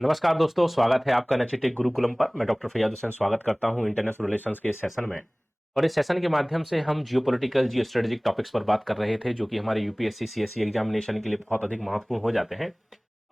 नमस्कार दोस्तों, स्वागत है आपका नचिटेक गुरुकुलम पर। मैं डॉक्टर फैयाद हुसैन स्वागत करता हूं इंटरनेशनल रिलेशंस के इस सेशन में। और इस सेशन के माध्यम से हम जियोपॉलिटिकल जियो स्ट्रेटेजिक टॉपिक्स पर बात कर रहे थे जो कि हमारे यूपीएससी सीएससी एग्जामिनेशन के लिए बहुत अधिक महत्वपूर्ण हो जाते हैं।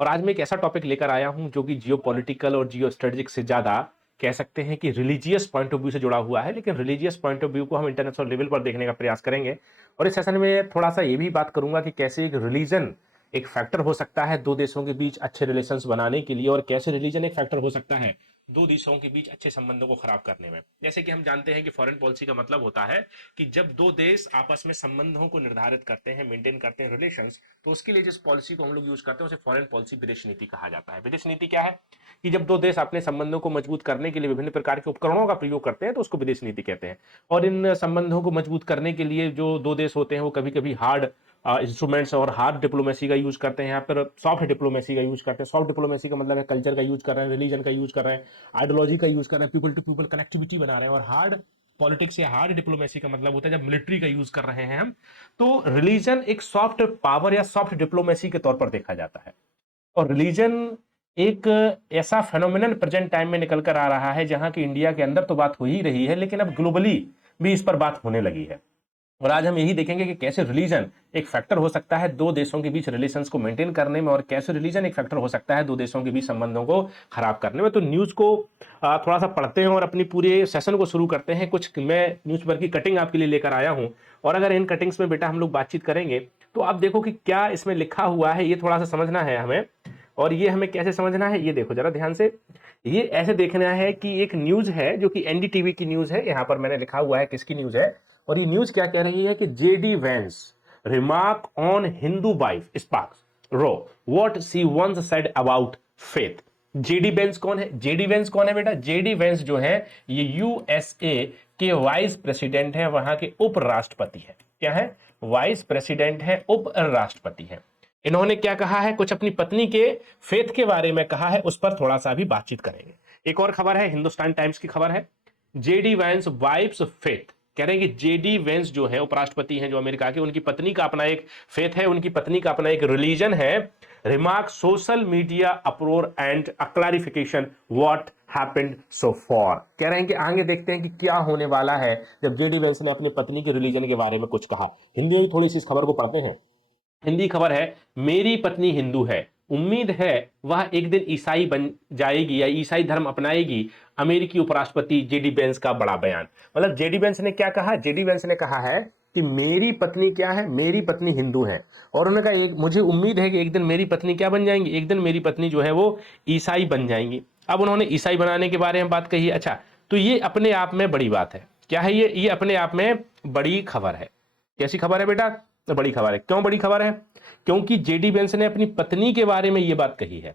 और आज मैं एक ऐसा टॉपिक लेकर आया हूं जो कि जियोपॉलिटिकल और जियो स्ट्रेटेजिक से ज्यादा कह सकते हैं कि रिलीजियस पॉइंट ऑफ व्यू से जुड़ा हुआ है, लेकिन रिलीजियस पॉइंट ऑफ व्यू को हम इंटरनेशनल लेवल पर देखने का प्रयास करेंगे। और इस सेशन में थोड़ा सा ये भी बात करूंगा कि कैसे एक रिलीजन एक फैक्टर हो सकता है दो देशों के बीच अच्छे रिलेशंस बनाने के लिए, और कैसे रिलीजन एक फैक्टर हो सकता है दो देशों के बीच अच्छे संबंधों को खराब करने में। जैसे कि हम जानते हैं कि फॉरेन पॉलिसी का मतलब होता है कि जब दो देश आपस में संबंधों को निर्धारित करते हैं, मेंटेन करते हैं रिलेशंस, तो उसके लिए जिस पॉलिसी को हम लोग यूज करते हैं उसे फॉरेन पॉलिसी, विदेश नीति कहा जाता है। विदेश नीति क्या है कि जब दो देश अपने संबंधों को मजबूत करने के लिए विभिन्न प्रकार के उपकरणों का प्रयोग करते हैं तो उसको विदेश नीति कहते हैं। और इन संबंधों को मजबूत करने के लिए जो दो देश होते हैं वो कभी कभी हार्ड इंस्ट्रूमेंट्स और हार्ड डिप्लोमेसी का यूज करते हैं, यहाँ पर सॉफ्ट डिप्लोमेसी का यूज करते हैं। सॉफ्ट डिप्लोमेसी का मतलब है कल्चर का यूज कर रहे हैं, रिलीजन का यूज कर रहे हैं, आइडियोलॉजी का यूज कर रहे हैं, पीपल टू पीपल कनेक्टिविटी बना रहे हैं। और हार्ड पॉलिटिक्स या हार्ड डिप्लोमेसी का मतलब होता है जब मिलिट्री का यूज कर रहे हैं हम। तो रिलीजन एक सॉफ्ट पावर या सॉफ्ट डिप्लोमेसी के तौर पर देखा जाता है। और रिलीजन एक ऐसा फेनोमेनन प्रेजेंट टाइम में निकल कर आ रहा है जहां की इंडिया के अंदर तो बात हो ही रही है, लेकिन अब ग्लोबली भी इस पर बात होने लगी है। और आज हम यही देखेंगे कि कैसे रिलीजन एक फैक्टर हो सकता है दो देशों के बीच रिलेशंस को मेंटेन करने में, और कैसे रिलीजन एक फैक्टर हो सकता है दो देशों के बीच संबंधों को खराब करने में। तो न्यूज को थोड़ा सा पढ़ते हैं और अपनी पूरे सेशन को शुरू करते हैं। कुछ मैं न्यूज़पेपर की कटिंग आपके लिए लेकर आया हूं, और अगर इन कटिंग्स में बेटा हम लोग बातचीत करेंगे तो आप देखो कि क्या इसमें लिखा हुआ है, ये थोड़ा सा समझना है हमें। और ये हमें कैसे समझना है ये देखो जरा ध्यान से। ये ऐसे देखना है कि एक न्यूज है जो कि एनडीटीवी की न्यूज है। यहां पर मैंने लिखा हुआ है किसकी न्यूज है, और ये न्यूज क्या कह रही है कि JD Vance remark on Hindu wife sparks row what she once said about faith. JD Vance कौन है? जेडी वेंस कौन है बेटा? जेडी वेंस जो है ये यूएसए के वाइस प्रेसिडेंट है, वहां के उपराष्ट्रपति है। क्या है? वाइस प्रेसिडेंट है, उपराष्ट्रपति है। इन्होंने क्या कहा है? कुछ अपनी पत्नी के फेथ के बारे में कहा है, उस पर थोड़ा सा भी बातचीत करेंगे। एक और खबर है, हिंदुस्तान टाइम्स की खबर है, जेडी वेंस वाइफ्स फेथ। कह रहे हैं कि जेडी वेंस जो है उपराष्ट्रपति हैं जो अमेरिका के, उनकी पत्नी का अपना एक फेथ है, उनकी पत्नी का अपना एक रिलीजन है। Remark social media अप्रोर and a clarification what happened so for. कह रहे हैं कि आगे देखते हैं कि क्या होने वाला है जब जेडी वेंस ने अपनी पत्नी के रिलीजन के बारे में कुछ कहा। हिंदी में थोड़ी सी इस खबर को पढ़ते हैं। हिंदी खबर है, मेरी पत्नी हिंदू है, उम्मीद है वह एक दिन ईसाई बन जाएगी या ईसाई धर्म अपनाएगी। अमेरिकी उपराष्ट्रपति जेडी बेंस का बड़ा बयान। मतलब जेडी बेंस ने क्या कहा? जेडी बेंस ने कहा है कि मेरी पत्नी क्या है? मेरी पत्नी हिंदू है, और उन्होंने कहा एक मुझे उम्मीद है कि एक दिन मेरी पत्नी क्या बन जाएंगी? एक दिन मेरी पत्नी जो है वो ईसाई बन जाएंगी। अब उन्होंने ईसाई बनाने के बारे में बात कही है। अच्छा, तो ये अपने आप में बड़ी बात है। क्या है ये अपने आप में बड़ी खबर है। कैसी खबर है बेटा? तो बड़ी खबर है। क्यों बड़ी खबर है? क्योंकि जेडी वेंस ने अपनी पत्नी के बारे में यह बात कही है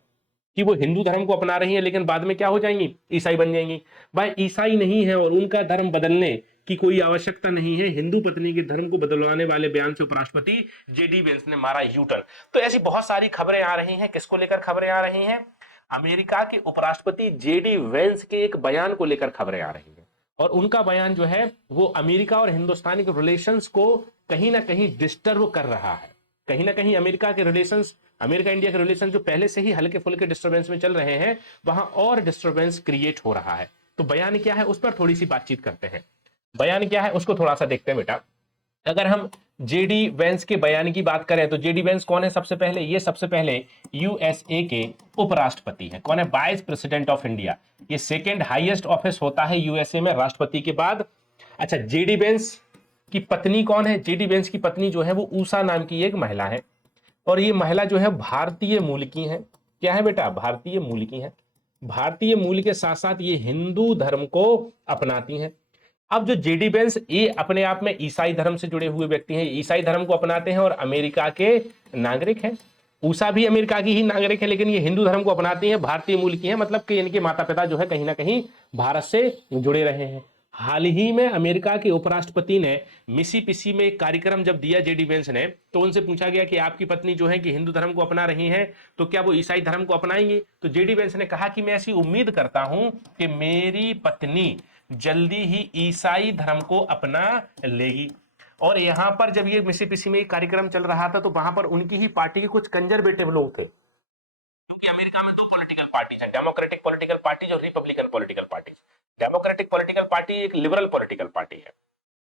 कि वो हिंदू धर्म को अपना रही है, लेकिन बाद में क्या हो जाएंगी? ईसाई बन जाएंगी। भाई ईसाई नहीं है और उनका धर्म बदलने की कोई आवश्यकता नहीं है। हिंदू पत्नी के धर्म को बदलवाने वाले बयान से उपराष्ट्रपति जेडी वेंस ने मारा यू टर्न। तो ऐसी बहुत सारी खबरें आ रही हैं। किसको लेकर खबरें आ रही हैं? अमेरिका के उपराष्ट्रपति जेडी वेंस के एक बयान को लेकर खबरें आ रही हैं। और उनका बयान जो है वो अमेरिका और हिंदुस्तान के रिलेशंस को कहीं ना कहीं डिस्टर्ब कर रहा है। कहीं ना कहीं अमेरिका के रिलेशंस, अमेरिका इंडिया के रिलेशन जो पहले से ही हल्के फुल्के डिस्टर्बेंस में चल रहे हैं, वहां और डिस्टर्बेंस क्रिएट हो रहा है। तो बयान क्या है उस पर थोड़ी सी बातचीत करते हैं। बयान क्या है उसको थोड़ा सा देखते हैं बेटा। अगर हम जेडी वेंस के बयान की बात करें तो जेडी वेंस कौन है? सबसे पहले ये सबसे पहले यूएसए के उपराष्ट्रपति हैं। कौन है? Vice president of India. ये सेकेंड हाईएस्ट ऑफिस होता है यूएसए में राष्ट्रपति के बाद। अच्छा, जेडी वेंस की पत्नी कौन है? जेडी वेंस की पत्नी जो है वो ऊषा नाम की एक महिला है, और ये महिला जो है भारतीय मूल की है। क्या है बेटा? भारतीय मूल की है। भारतीय मूल के साथ साथ ये हिंदू धर्म को अपनाती हैं। अब जो जेडी बेंस ये अपने आप में ईसाई धर्म से जुड़े हुए व्यक्ति हैं, ईसाई धर्म को अपनाते हैं और अमेरिका के नागरिक हैं। ऊषा भी अमेरिका की ही नागरिक है, लेकिन ये हिंदू धर्म को अपनाती हैं, भारतीय मूल की है, मतलब कि इनके माता पिता जो है कहीं ना कहीं भारत से जुड़े रहे हैं। हाल ही में अमेरिका के उपराष्ट्रपति ने मिसिसिपी में एक कार्यक्रम जब दिया जेडी वेंस ने, तो उनसे पूछा गया कि आपकी पत्नी जो है कि हिंदू धर्म को अपना रही हैं, तो क्या वो ईसाई धर्म को अपनाएंगी? तो जेडी वेंस ने कहा कि मैं ऐसी उम्मीद करता हूं कि मेरी पत्नी जल्दी ही ईसाई धर्म को अपना लेगी। और यहां पर जब ये मिसिसिपी में कार्यक्रम चल रहा था तो वहां पर उनकी ही पार्टी के कुछ कंजर्वेटिव लोग थे, क्योंकि अमेरिका में दो पॉलिटिकल पार्टीज हैं, डेमोक्रेटिक पॉलिटिकल पार्टीज और Republican political parties. Democratic political party एक लिबरल पॉलिटिकल पार्टी है,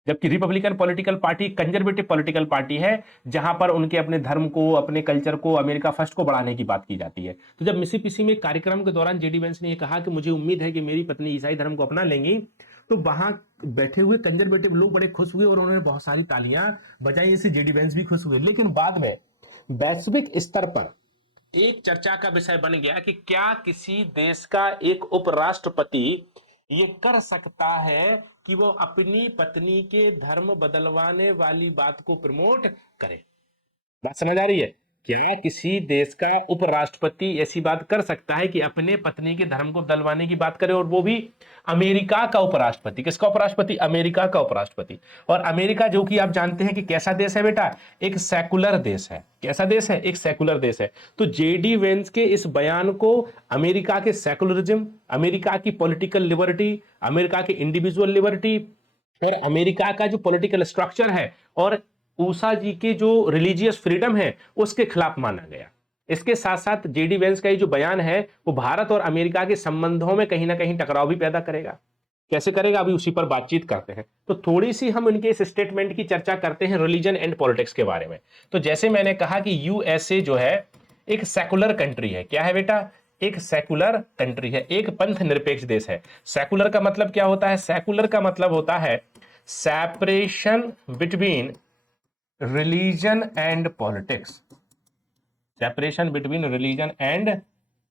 जबकि Republican political party conservative political party है, जहां पर उनके अपने धर्म को, अपने कल्चर को, अमेरिका फर्स्ट को बढ़ाने की बात की जाती है। तो जब मिसिसिपी में कार्यक्रम के दौरान जेडी वेंस ने यह कहा कि मुझे उम्मीद है कि मेरी पत्नी ईसाई धर्म को अपना लेंगी, तो वहां बैठे हुए कंजर्वेटिव लोग बड़े खुश हुए और उन्होंने बहुत सारी तालियां बजाई, इससे जेडी वेंस भी खुश हुए। लेकिन बाद में वैश्विक स्तर पर एक चर्चा का विषय बन गया कि क्या किसी देश का एक उपराष्ट्रपति ये कर सकता है कि वो अपनी पत्नी के धर्म बदलवाने वाली बात को प्रमोट करे। बात समझ आ रही है? क्या किसी देश का उपराष्ट्रपति ऐसी बात कर सकता है कि अपने पत्नी के धर्म को बदलवाने की बात करे, और वो भी अमेरिका का उपराष्ट्रपति? किसका उपराष्ट्रपति? अमेरिका का उपराष्ट्रपति। और अमेरिका जो कि आप जानते हैं कि कैसा देश है बेटा, एक सेकुलर देश है। कैसा देश है? एक सेकुलर देश है। तो जेडी वेंस के इस बयान को अमेरिका के सेकुलरिज्म, अमेरिका की पॉलिटिकल लिबर्टी, अमेरिका की इंडिविजुअल लिबर्टी और अमेरिका का जो पॉलिटिकल स्ट्रक्चर है और ऊषा जी के जो रिलीजियस फ्रीडम है उसके खिलाफ माना गया। इसके साथ साथ जेडी वेंस का ये जो बयान है वो भारत और अमेरिका के संबंधों में कहीं ना कहीं टकराव भी पैदा करेगा। कैसे करेगा, अभी उसी पर बातचीत करते हैं। तो थोड़ी सी हम इनके इस स्टेटमेंट की चर्चा करते हैं रिलीजन एंड पॉलिटिक्स के बारे में। तो जैसे मैंने कहा कि यूएसए जो है एक सेकुलर कंट्री है। क्या है बेटा? एक सेकुलर कंट्री है, एक पंथ निरपेक्ष देश है। सेकुलर का मतलब क्या होता है? सेकुलर का मतलब होता है separation between religion and politics. Separation between religion and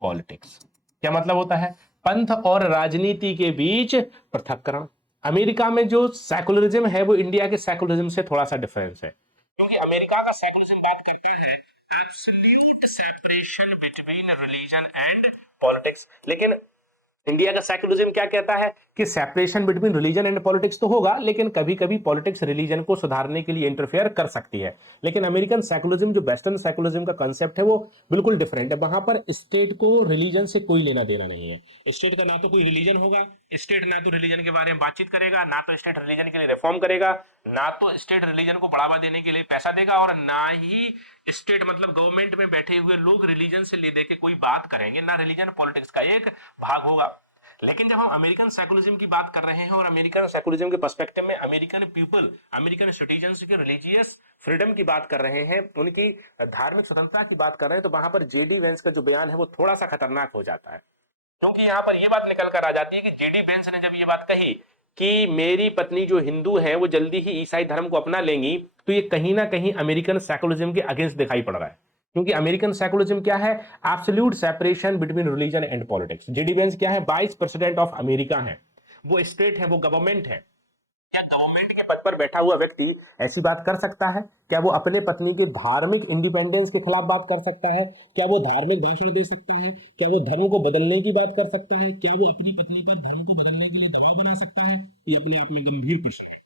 politics क्या मतलब होता है? पंथ और राजनीति के बीच पृथक्करण। अमेरिका में जो सेकुलरिज्म है वो इंडिया के सेकुलरिज्म से थोड़ा सा डिफरेंस है, क्योंकि अमेरिका का सेकुलरिज्म बात करता है absolute separation between religion and politics, लेकिन इंडिया का सेकुलरिज्म क्या कहता है कि separation between religion and politics तो होगा, लेकिन कभी कभी पॉलिटिक्स रिलीजन को सुधारने के लिए इंटरफेयर कर सकती है। लेकिन अमेरिकन सेकुलरिज्म, जो वेस्टर्न सेकुलरिज्म का कांसेप्ट है, वो बिल्कुल डिफरेंट है। वहां पर स्टेट को रिलीजन से कोई लेना देना नहीं है। स्टेट का ना तो कोई रिलीजन होगा, स्टेट ना तो रिलीजन के बारे में बातचीत करेगा, ना तो स्टेट रिलीजन के लिए रिफॉर्म करेगा, ना तो स्टेट रिलीजन को बढ़ावा देने के लिए पैसा देगा, और ना ही स्टेट मतलब गवर्नमेंट में बैठे हुए लोग रिलीजन से ले दे के कोई बात करेंगे, ना रिलीजन पॉलिटिक्स का एक भाग होगा। लेकिन जब हम अमेरिकन सेकुलरिज्म की बात कर रहे हैं और अमेरिकन सेकुलरिज्म के पर्सपेक्टिव में अमेरिकन पीपल, अमेरिकन सिटीजन्स के रिलीजियस फ्रीडम की बात कर रहे हैं, उनकी धार्मिक स्वतंत्रता की बात कर रहे हैं, तो वहां पर जेडी वेंस का जो बयान है वो थोड़ा सा खतरनाक हो जाता है। क्योंकि यहां पर यह बात निकल कर आ जाती है कि जेडी वेंस ने जब ये बात कही कि मेरी पत्नी जो हिंदू है वो जल्दी ही ईसाई धर्म को अपना लेंगी, तो ये कहीं ना कहीं अमेरिकन सेकुलरिज्म के अगेंस्ट दिखाई पड़ रहा है। क्योंकि अमेरिकन सेकुलरिज्म क्या है? Absolute separation between religion and politics. JD Vance क्या है? वाइस प्रेसिडेंट ऑफ अमेरिका है, वो स्टेट है, वो गवर्नमेंट है। क्या गवर्नमेंट के पद पर बैठा हुआ व्यक्ति ऐसी बात कर सकता है? क्या वो अपने पत्नी के धार्मिक इंडिपेंडेंस के खिलाफ बात कर सकता है? क्या वो धार्मिक भाषण दे सकता है? क्या वो धर्म को बदलने की बात कर सकता है? क्या वो अपनी पत्नी पर धर्म को बदलने के लिए दबाव बना सकता है? ये अपने आप में गंभीर प्रश्न है।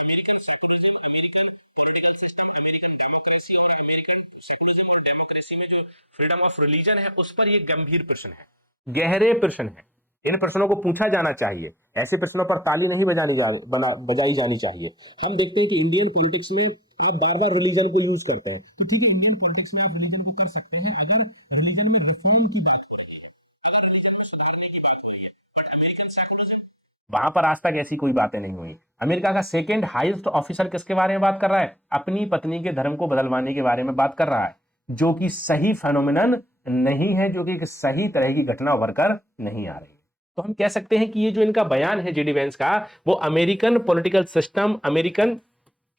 American secularism, American political system, American democracy और अमेरिकन सेकुलरिज्म और डेमोक्रेसी में जो फ्रीडम ऑफ रिलीजन है उस पर ये गंभीर प्रश्न है, गहरे प्रश्न है। इन प्रश्नों को पूछा जाना चाहिए। ऐसे प्रश्नों पर ताली नहीं बजाई जानी चाहिए। हम देखते हैं कि इंडियन पॉलिटिक्स में आप बार बार रिलीजन को यूज करते हैं, तो ठीक है, इंडियन पॉलिटिक्स में आप रिलीजन को कर सकते हैं अगर रिलीजन में रिफॉर्म की बात करें, अगर रिलीजन को सुधारने की बात हुई है। बट अमेरिकन सेकुलरिज्म, वहां पर आज तक ऐसी कोई बातें नहीं हुई। अमेरिका का सेकेंड हाईएस्ट ऑफिसर किसके बारे में बात कर रहा है? अपनी पत्नी के धर्म को बदलवाने के बारे में बात कर रहा है, जो कि सही फेनोमेनन नहीं है, जो कि एक सही तरह की घटना उभर कर नहीं आ रही। तो हम कह सकते हैं कि ये जो इनका बयान है जेडी वेंस का, वो अमेरिकन पॉलिटिकल सिस्टम, अमेरिकन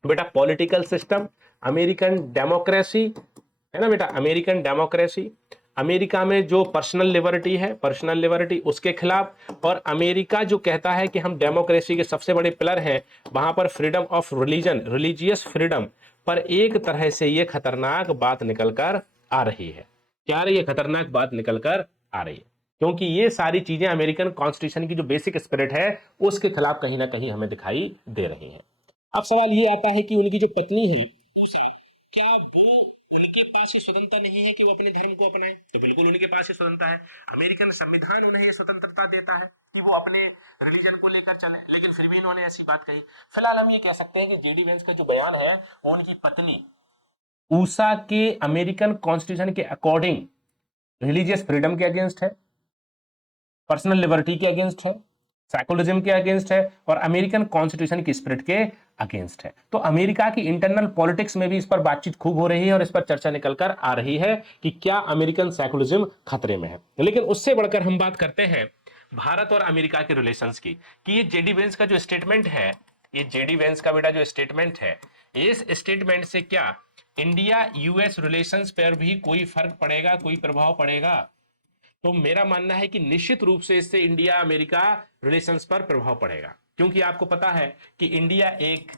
बेटा पॉलिटिकल सिस्टम, अमेरिकन डेमोक्रेसी है ना बेटा, अमेरिकन डेमोक्रेसी, अमेरिका में जो पर्सनल लिबर्टी है, पर्सनल लिबर्टी उसके खिलाफ, और अमेरिका जो कहता है कि हम डेमोक्रेसी के सबसे बड़े पिलर हैं, वहां पर freedom of religion, religious freedom पर एक तरह से ये खतरनाक बात निकलकर आ रही है। क्या रही है? खतरनाक बात निकलकर आ रही है, क्योंकि ये सारी चीजें अमेरिकन कॉन्स्टिट्यूशन की जो बेसिक स्पिरिट है उसके खिलाफ कहीं ना कहीं हमें दिखाई दे रही है। अब सवाल ये आता है कि उनकी जो पत्नी है, क्या वो, उनके पास ये स्वतंत्रता नहीं है कि वो अपने धर्म को अपनाए? तो बिल्कुल उनके पास ये स्वतंत्रता है। अमेरिकन संविधान उन्हें ये स्वतंत्रता देता है कि वो अपने रिलीजन को लेकर चले, लेकिन फिर भी इन्होंने ऐसी बात कही। फिलहाल हम ये कह सकते हैं कि जेडी वेंस का जो बयान है वो उनकी पत्नी ऊषा के अमेरिकन कॉन्स्टिट्यूशन के अकॉर्डिंग रिलीजियस फ्रीडम के अगेंस्ट है, पर्सनल लिबर्टी के अगेंस्ट है, सेकुलरिज्म के अगेंस्ट है और अमेरिकन कॉन्स्टिट्यूशन की स्पिरिट के अगेंस्ट है। तो अमेरिका की इंटरनल पॉलिटिक्स में भी इस पर बातचीत खूब हो रही है और इस पर चर्चा निकलकर आ रही है कि क्या अमेरिकन सेकुलरिज्म खतरे में है। लेकिन उससे बढ़कर हम बात करते हैं भारत और अमेरिका के रिलेशंस की, कि ये जेडी वेंस का जो स्टेटमेंट है, ये जेडी वेंस का बेटा जो स्टेटमेंट है, इस स्टेटमेंट से क्या इंडिया यूएस रिलेशंस पर भी कोई फर्क पड़ेगा, कोई प्रभाव पड़ेगा? तो मेरा मानना है कि निश्चित रूप से इससे इंडिया अमेरिका रिलेशंस पर प्रभाव पड़ेगा, क्योंकि आपको पता है कि इंडिया एक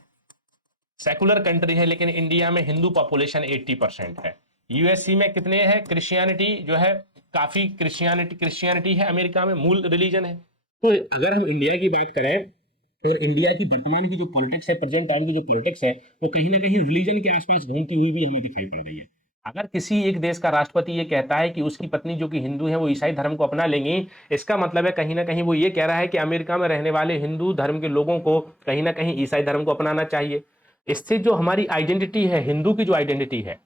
सेकुलर कंट्री है, लेकिन इंडिया में हिंदू पॉपुलेशन 80% है। यूएससी में कितने हैं? क्रिश्चियनिटी जो है काफी क्रिश्चियनिटी है, अमेरिका में मूल रिलीजन है। तो अगर हम इंडिया की बात करें और इंडिया की वर्तमान की जो पॉलिटिक्स है, प्रेजेंट टाइम की जो पॉलिटिक्स है, वो कहीं ना कहीं रिलीजन के आसपास घूमती हुई भी हमें दिखाई पड़ रही है। अगर किसी एक देश का राष्ट्रपति ये कहता है कि उसकी पत्नी जो कि हिंदू है वो ईसाई धर्म को अपना लेंगी, इसका मतलब है कहीं ना कहीं वो ये कह रहा है कि अमेरिका में रहने वाले हिंदू धर्म के लोगों को कहीं ना कहीं ईसाई धर्म को अपनाना चाहिए। इससे जो हमारी आइडेंटिटी है, हिंदू की जो आइडेंटिटी है,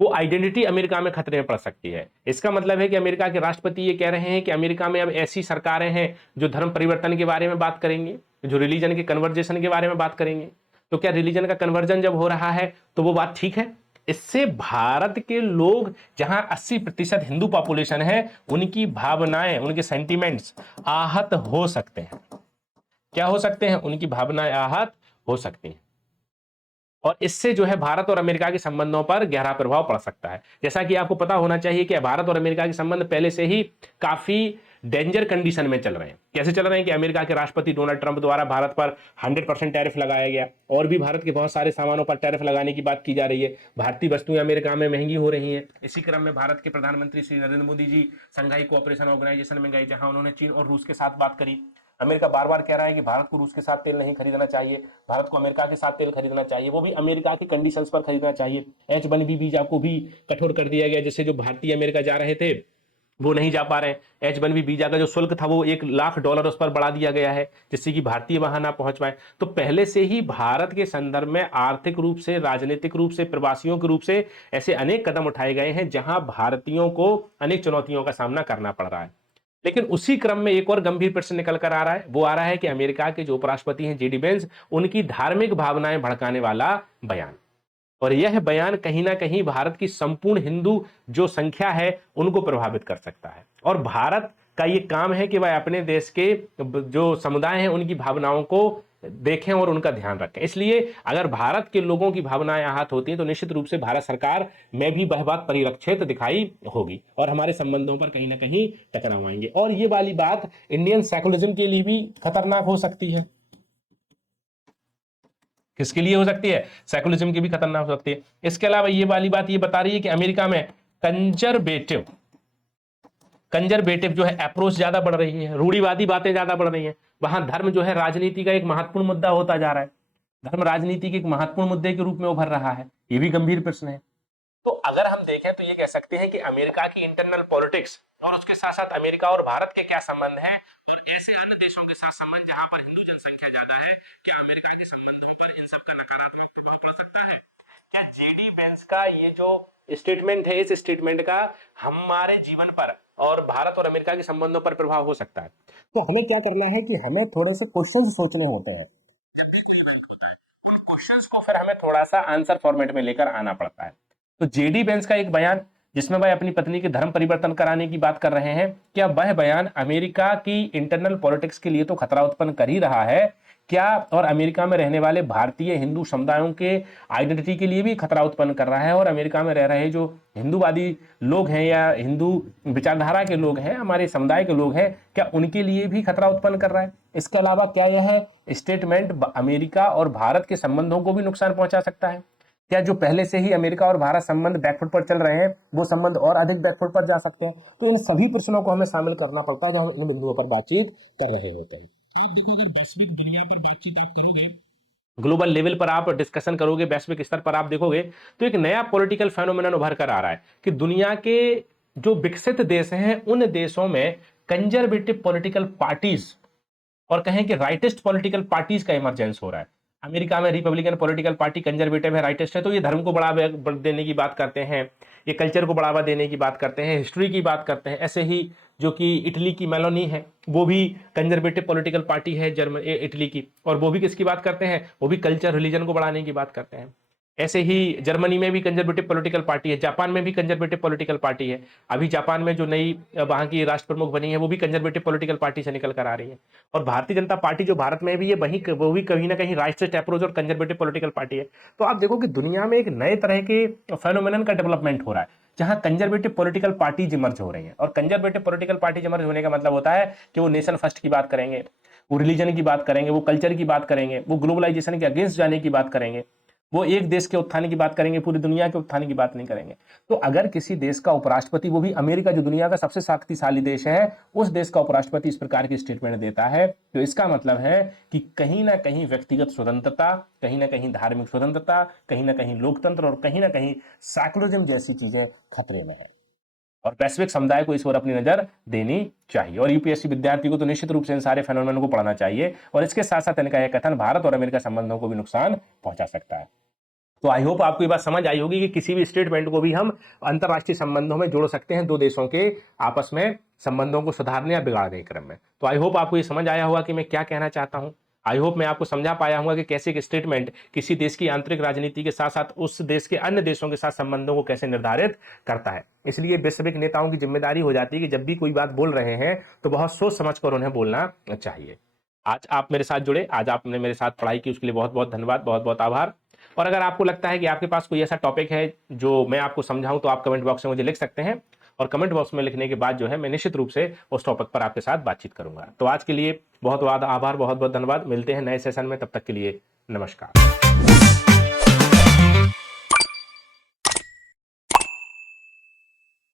वो आइडेंटिटी अमेरिका में खतरे में पड़ सकती है। इसका मतलब है कि अमेरिका के राष्ट्रपति ये कह रहे हैं कि अमेरिका में अब ऐसी सरकारें हैं जो धर्म परिवर्तन के बारे में बात करेंगे, जो रिलीजन के कन्वर्जेशन के बारे में बात करेंगे। तो क्या रिलीजन का कन्वर्जन जब हो रहा है तो वो बात ठीक है? इससे भारत के लोग, जहां 80% हिंदू पॉपुलेशन है, उनकी भावनाएं, उनके सेंटिमेंट्स आहत हो सकते हैं। क्या हो सकते हैं? उनकी भावनाएं आहत हो सकती हैं और इससे जो है भारत और अमेरिका के संबंधों पर गहरा प्रभाव पड़ सकता है। जैसा कि आपको पता होना चाहिए कि भारत और अमेरिका के संबंध पहले से ही काफी डेंजर कंडीशन में चल रहे हैं। कैसे चल रहे हैं कि अमेरिका के राष्ट्रपति डोनाल्ड ट्रंप द्वारा भारत पर 100% टैरिफ लगाया गया और भी भारत के बहुत सारे सामानों पर टैरिफ लगाने की बात की जा रही है। भारतीय वस्तुएं अमेरिका में महंगी हो रही हैं। इसी क्रम में भारत के प्रधानमंत्री श्री नरेंद्र मोदी जी संघाई कोऑपरेशन ऑर्गेनाइजेशन में गए, जहां उन्होंने चीन और रूस के साथ बात करी। अमेरिका बार बार कह रहा है कि भारत को रूस के साथ तेल नहीं खरीदना चाहिए, भारत को अमेरिका के साथ तेल खरीदना चाहिए, वो भी अमेरिका की कंडीशंस पर खरीदना चाहिए। H1B वीजा को भी कठोर कर दिया गया, जिससे जो भारतीय अमेरिका जा रहे थे वो नहीं जा पा रहे हैं। H1B वीजा का जो शुल्क था वो $1,00,000 उस पर बढ़ा दिया गया है, जिससे कि भारतीय वहां ना पहुंच पाए। तो पहले से ही भारत के संदर्भ में आर्थिक रूप से, राजनीतिक रूप से, प्रवासियों के रूप से ऐसे अनेक कदम उठाए गए हैं जहां भारतीयों को अनेक चुनौतियों का सामना करना पड़ रहा है। लेकिन उसी क्रम में एक और गंभीर प्रश्न निकल कर आ रहा है, वो आ रहा है कि अमेरिका के जो उपराष्ट्रपति हैं जेडी वेंस, उनकी धार्मिक भावनाएं भड़काने वाला बयान, और यह बयान कहीं ना कहीं भारत की संपूर्ण हिंदू जो संख्या है उनको प्रभावित कर सकता है। और भारत का ये काम है कि वह अपने देश के जो समुदाय हैं उनकी भावनाओं को देखें और उनका ध्यान रखें। इसलिए अगर भारत के लोगों की भावनाएं आहत होती हैं तो निश्चित रूप से भारत सरकार में भी वह बात परिलक्षित दिखाई होगी और हमारे संबंधों पर कहीं ना कहीं टकराव आएंगे। और ये वाली बात इंडियन सेकुलरिज्म के लिए भी खतरनाक हो सकती है। किसके लिए हो सकती है? सेकुलरिज्म की भी खतरनाक हो सकती है। इसके अलावा ये वाली बात ये बता रही है कि अमेरिका में कंजर्वेटिव जो है अप्रोच ज्यादा बढ़ रही है, रूढ़िवादी बातें ज्यादा बढ़ रही हैं। वहां धर्म जो है राजनीति का एक महत्वपूर्ण मुद्दा होता जा रहा है, धर्म राजनीति के एक महत्वपूर्ण मुद्दे के रूप में उभर रहा है। ये भी गंभीर प्रश्न है। तो अगर हम देखें तो ये कह सकते हैं कि अमेरिका की इंटरनल पॉलिटिक्स और उसके साथ साथ अमेरिका और भारत के क्या संबंध है और ऐसे अन्य देशों के साथ संबंध जहां पर हिंदू जनसंख्या ज्यादा है, क्या अमेरिका के संबंधों पर इन सब का नकारात्मक प्रभाव पड़ सकता है? क्या जेडी वेंस का ये जो स्टेटमेंट है, इस स्टेटमेंट का हमारे जीवन पर और भारत और अमेरिका के संबंधों पर प्रभाव हो सकता है? तो हमें क्या करना है कि हमें थोड़े से क्वेश्चन सोचने होते हैं, उन क्वेश्चंस को फिर हमें थोड़ा सा आंसर फॉर्मेट में लेकर आना पड़ता है। तो जेडी वेंस का एक बयान जिसमें वह अपनी पत्नी के धर्म परिवर्तन कराने की बात कर रहे हैं, क्या वह बयान अमेरिका की इंटरनल पॉलिटिक्स के लिए तो खतरा उत्पन्न कर ही रहा है क्या, और अमेरिका में रहने वाले भारतीय हिंदू समुदायों के आइडेंटिटी के लिए भी खतरा उत्पन्न कर रहा है, और अमेरिका में रह रहे जो हिंदूवादी लोग हैं या हिंदू विचारधारा के लोग हैं, हमारे समुदाय के लोग हैं, क्या उनके लिए भी खतरा उत्पन्न कर रहा है? इसके अलावा क्या यह स्टेटमेंट अमेरिका और भारत के संबंधों को भी नुकसान पहुंचा सकता है? क्या जो पहले से ही अमेरिका और भारत संबंध बैकफुट पर चल रहे हैं वो संबंध और अधिक बैकफुट पर जा सकते हैं? तो इन सभी प्रश्नों को हमें शामिल करना पड़ता है जब हम इन बिंदुओं पर बातचीत कर रहे होते हैं। वैश्विक दुनिया पर बातचीत आप करोगे, ग्लोबल लेवल पर आप डिस्कशन करोगे, वैश्विक स्तर पर आप देखोगे तो एक नया पॉलिटिकल फेनोमेनन उभर कर आ रहा है कि दुनिया के जो विकसित देश हैं उन देशों में कंजर्वेटिव पॉलिटिकल पार्टीज और कहें कि राइटिस्ट पॉलिटिकल पार्टीज का इमरजेंस हो रहा है। अमेरिका में रिपब्लिकन पॉलिटिकल पार्टी कंजर्वेटिव है, राइटिस्ट है, तो ये धर्म को बढ़ावा देने की बात करते हैं, ये कल्चर को बढ़ावा देने की बात करते हैं, हिस्ट्री की बात करते हैं। ऐसे ही जो कि इटली की मेलोनी है, वो भी कंजर्वेटिव पॉलिटिकल पार्टी है इटली की, और वो भी किसकी बात करते हैं, वो भी कल्चर रिलीजन को बढ़ाने की बात करते हैं। ऐसे ही जर्मनी में भी कंजर्वेटिव पॉलिटिकल पार्टी है, जापान में भी कंजर्वेटिव पॉलिटिकल पार्टी है। अभी जापान में जो नई वहां की राष्ट्र प्रमुख बनी है वो भी कंजर्वेटिव पॉलिटिकल पार्टी से निकल कर आ रही है। और भारतीय जनता पार्टी जो भारत में भी है वही वो भी कहीं ना कहीं राष्ट्रीय अप्रोच और कंजर्वेटिव पॉलिटिकल पार्टी है। तो आप देखो कि दुनिया में एक नए तरह के फेनोमेनन का डेवलपमेंट हो रहा है जहां कंजर्वेटिव पॉलिटिकल पार्टीज इमर्ज हो रही हैं। और कंजर्वेटिव पॉलिटिकल पार्टीज इमर्ज होने का मतलब होता है कि वो नेशन फर्स्ट की बात करेंगे, वो रिलीजन की बात करेंगे, वो कल्चर की बात करेंगे, वो ग्लोबलाइजेशन के अगेंस्ट जाने की बात करेंगे, वो एक देश के उत्थान की बात करेंगे, पूरी दुनिया के उत्थान की बात नहीं करेंगे। तो अगर किसी देश का उपराष्ट्रपति, वो भी अमेरिका जो दुनिया का सबसे शक्तिशाली देश है, उस देश का उपराष्ट्रपति इस प्रकार की स्टेटमेंट देता है, तो इसका मतलब है कि कहीं ना कहीं व्यक्तिगत स्वतंत्रता, कहीं ना कहीं धार्मिक स्वतंत्रता, कहीं ना कहीं लोकतंत्र और कहीं ना कहीं सेकुलरिज्म जैसी चीजें खतरे में है। और वैश्विक समुदाय को इस ओर अपनी नजर देनी चाहिए। और यूपीएससी विद्यार्थी को तो निश्चित रूप से इन सारे फेनोमेनन को पढ़ना चाहिए। और इसके साथ साथ इनका यह कथन भारत और अमेरिका संबंधों को भी नुकसान पहुंचा सकता है। तो आई होप आपको ये बात समझ आई होगी कि किसी भी स्टेटमेंट को भी हम अंतरराष्ट्रीय संबंधों में जोड़ सकते हैं, दो देशों के आपस में संबंधों को सुधारने या बिगाड़ने के क्रम में। तो आई होप आपको ये समझ आया होगा कि मैं क्या कहना चाहता हूं। आई होप मैं आपको समझा पाया हूं कि कैसे एक स्टेटमेंट किसी देश की आंतरिक राजनीति के साथ साथ उस देश के अन्य देशों के साथ संबंधों को कैसे निर्धारित करता है। इसलिए वैश्विक नेताओं की जिम्मेदारी हो जाती है कि जब भी कोई बात बोल रहे हैं तो बहुत सोच समझ कर उन्हें बोलना चाहिए। आज आप मेरे साथ जुड़े, आज आपने मेरे साथ पढ़ाई की, उसके लिए बहुत बहुत धन्यवाद, बहुत बहुत आभार। और अगर आपको लगता है कि आपके पास कोई ऐसा टॉपिक है जो मैं आपको समझाऊं तो आप कमेंट बॉक्स में मुझे लिख सकते हैं। और कमेंट बॉक्स में लिखने के बाद जो है मैं निश्चित रूप से उस टॉपिक पर आपके साथ बातचीत करूंगा। तो आज के लिए बहुत बहुत आभार, बहुत बहुत धन्यवाद। मिलते हैं नए सेशन में, तब तक के लिए नमस्कार।